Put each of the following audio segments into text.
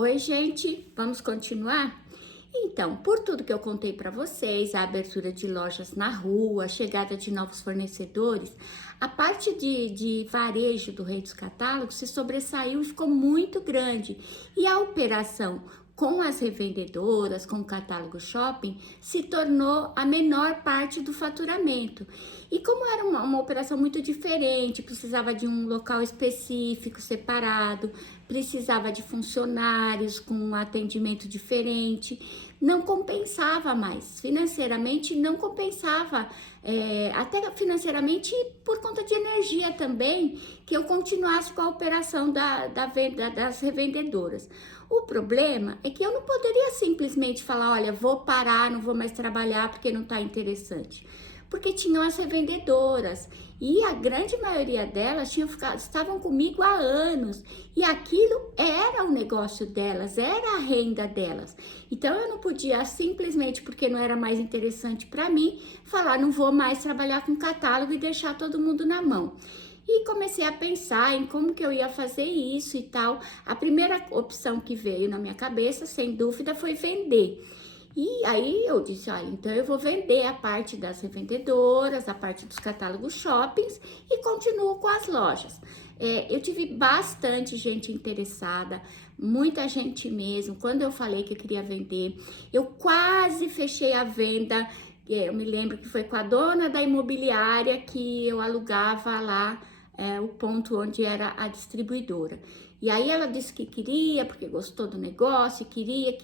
Oi, gente, vamos continuar? Então, por tudo que eu contei para vocês, a abertura de lojas na rua, a chegada de novos fornecedores, a parte de varejo do Rei dos Catálogos se sobressaiu e ficou muito grande. E a operação com as revendedoras, com o catálogo shopping, se tornou a menor parte do faturamento. E como era uma operação muito diferente, precisava de um local específico, separado, precisava de funcionários com um atendimento diferente, não compensava mais, financeiramente não compensava, até financeiramente por conta de energia também, que eu continuasse com a operação da venda das revendedoras. O problema é que eu não poderia simplesmente falar, olha, vou parar, não vou mais trabalhar porque não está interessante. Porque tinham as revendedoras e a grande maioria delas estavam comigo há anos e aquilo era o negócio delas, era a renda delas. Então eu não podia simplesmente, porque não era mais interessante para mim, falar não vou mais trabalhar com catálogo e deixar todo mundo na mão. E comecei a pensar em como que eu ia fazer isso e tal. A primeira opção que veio na minha cabeça, sem dúvida, foi vender. E aí eu disse, olha, então eu vou vender a parte das revendedoras, a parte dos catálogos shoppings e continuo com as lojas. Eu tive bastante gente interessada, muita gente mesmo. Quando eu falei que eu queria vender, eu quase fechei a venda. Eu me lembro que foi com a dona da imobiliária que eu alugava lá o ponto onde era a distribuidora. E aí ela disse que queria, porque gostou do negócio, queria.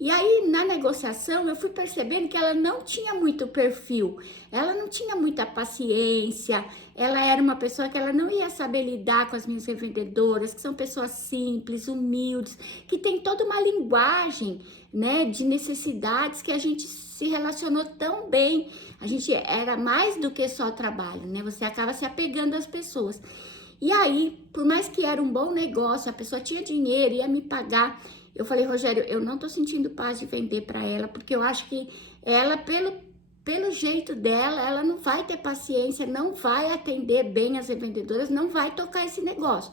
E aí, na negociação, eu fui percebendo que ela não tinha muito perfil, ela não tinha muita paciência, ela era uma pessoa que ela não ia saber lidar com as minhas revendedoras, que são pessoas simples, humildes, que tem toda uma linguagem, né, de necessidades que a gente se relacionou tão bem. A gente era mais do que só trabalho, né? Você acaba se apegando às pessoas. E aí, por mais que era um bom negócio, a pessoa tinha dinheiro, ia me pagar. Eu falei, Rogério, eu não tô sentindo paz de vender para ela, porque eu acho que ela, pelo jeito dela, ela não vai ter paciência, não vai atender bem as revendedoras, não vai tocar esse negócio.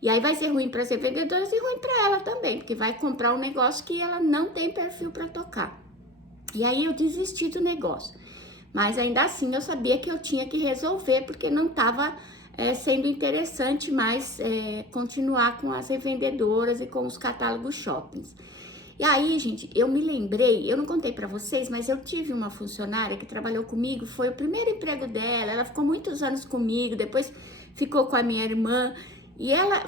E aí vai ser ruim para as revendedoras e ruim para ela também, porque vai comprar um negócio que ela não tem perfil para tocar. E aí eu desisti do negócio. Mas ainda assim eu sabia que eu tinha que resolver, porque não estava sendo interessante mais continuar com as revendedoras e com os catálogos shoppings. E aí, gente, eu me lembrei, eu não contei para vocês, mas eu tive uma funcionária que trabalhou comigo, foi o primeiro emprego dela, ela ficou muitos anos comigo, depois ficou com a minha irmã, e ela,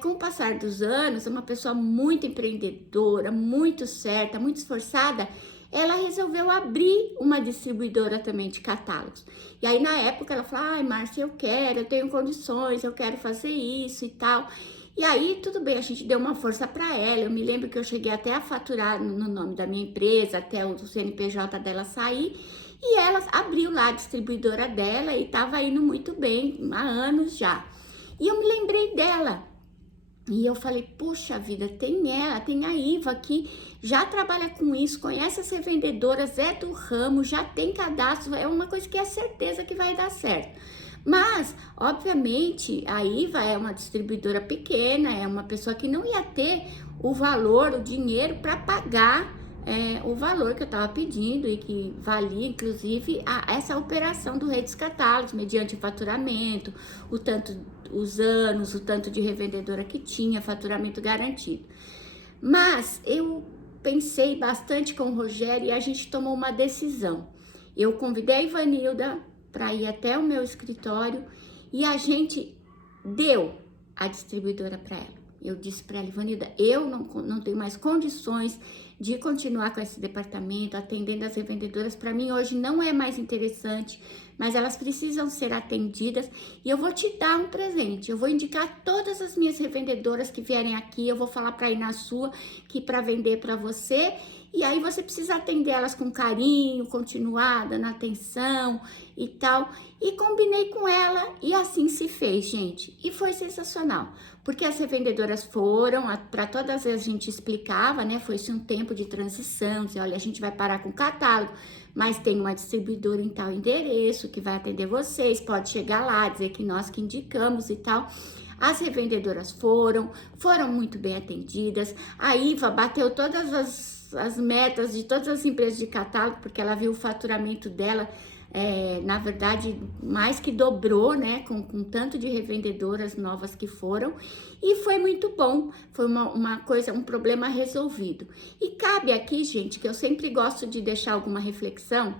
com o passar dos anos, é uma pessoa muito empreendedora, muito certa, muito esforçada. Ela resolveu abrir uma distribuidora também de catálogos. E aí, na época, ela falou, ai, Márcia, eu tenho condições, eu quero fazer isso e tal. E aí, tudo bem, a gente deu uma força para ela. Eu me lembro que eu cheguei até a faturar no nome da minha empresa, até o CNPJ dela sair. E ela abriu lá a distribuidora dela e estava indo muito bem, há anos já. E eu me lembrei dela. E eu falei, puxa vida, tem ela, tem a Iva que já trabalha com isso, conhece as revendedoras, é do ramo, já tem cadastro, é uma coisa que é certeza que vai dar certo. Mas, obviamente, a Iva é uma distribuidora pequena, é uma pessoa que não ia ter o valor, o dinheiro para pagar o valor que eu estava pedindo e que valia, inclusive, essa operação do Rei dos Catálogos, mediante o faturamento, os anos, o tanto de revendedora que tinha, faturamento garantido. Mas eu pensei bastante com o Rogério e a gente tomou uma decisão. Eu convidei a Ivanilda para ir até o meu escritório e a gente deu a distribuidora para ela. Eu disse para ela, Ivanilda, eu não tenho mais condições de continuar com esse departamento, atendendo as revendedoras. Para mim, hoje não é mais interessante, mas elas precisam ser atendidas. E eu vou te dar um presente. Eu vou indicar todas as minhas revendedoras que vierem aqui. Eu vou falar para ir na sua, que para vender para você. E aí você precisa atender elas com carinho, continuar dando atenção e tal. E combinei com ela e assim se fez, gente. E foi sensacional, porque as revendedoras foram, para todas a gente explicava, né? Foi-se um tempo de transição, dizer, olha, a gente vai parar com o catálogo, mas tem uma distribuidora em tal endereço que vai atender vocês, pode chegar lá, dizer que nós que indicamos e tal. As revendedoras foram muito bem atendidas. A Iva bateu todas as metas de todas as empresas de catálogo, porque ela viu o faturamento dela, na verdade, mais que dobrou, né, com tanto de revendedoras novas que foram, e foi muito bom, foi uma coisa, um problema resolvido. E cabe aqui, gente, que eu sempre gosto de deixar alguma reflexão,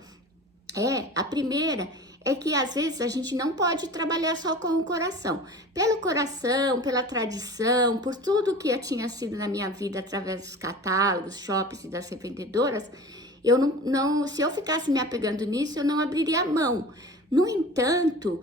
a primeira é que às vezes a gente não pode trabalhar só com o coração. Pelo coração, pela tradição, por tudo que tinha sido na minha vida através dos catálogos, shoppings e das revendedoras, eu não, se eu ficasse me apegando nisso, eu não abriria a mão. No entanto,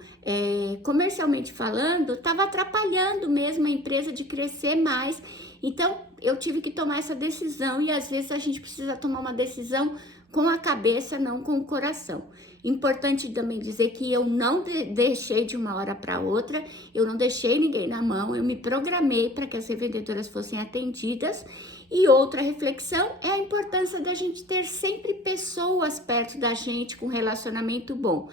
comercialmente falando, estava atrapalhando mesmo a empresa de crescer mais. Então, eu tive que tomar essa decisão e às vezes a gente precisa tomar uma decisão com a cabeça, não com o coração. Importante também dizer que eu não deixei de uma hora para outra, eu não deixei ninguém na mão, eu me programei para que as revendedoras fossem atendidas. E outra reflexão é a importância da gente ter sempre pessoas perto da gente com relacionamento bom.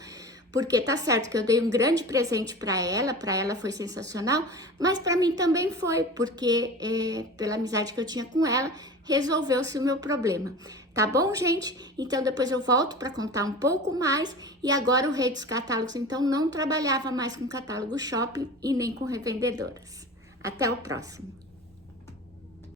Porque tá certo que eu dei um grande presente para ela foi sensacional, mas para mim também foi, porque pela amizade que eu tinha com ela, resolveu-se o meu problema. Tá bom, gente? Então depois eu volto para contar um pouco mais. E agora o Rei dos Catálogos, então, não trabalhava mais com catálogo shopping e nem com revendedoras. Até o próximo.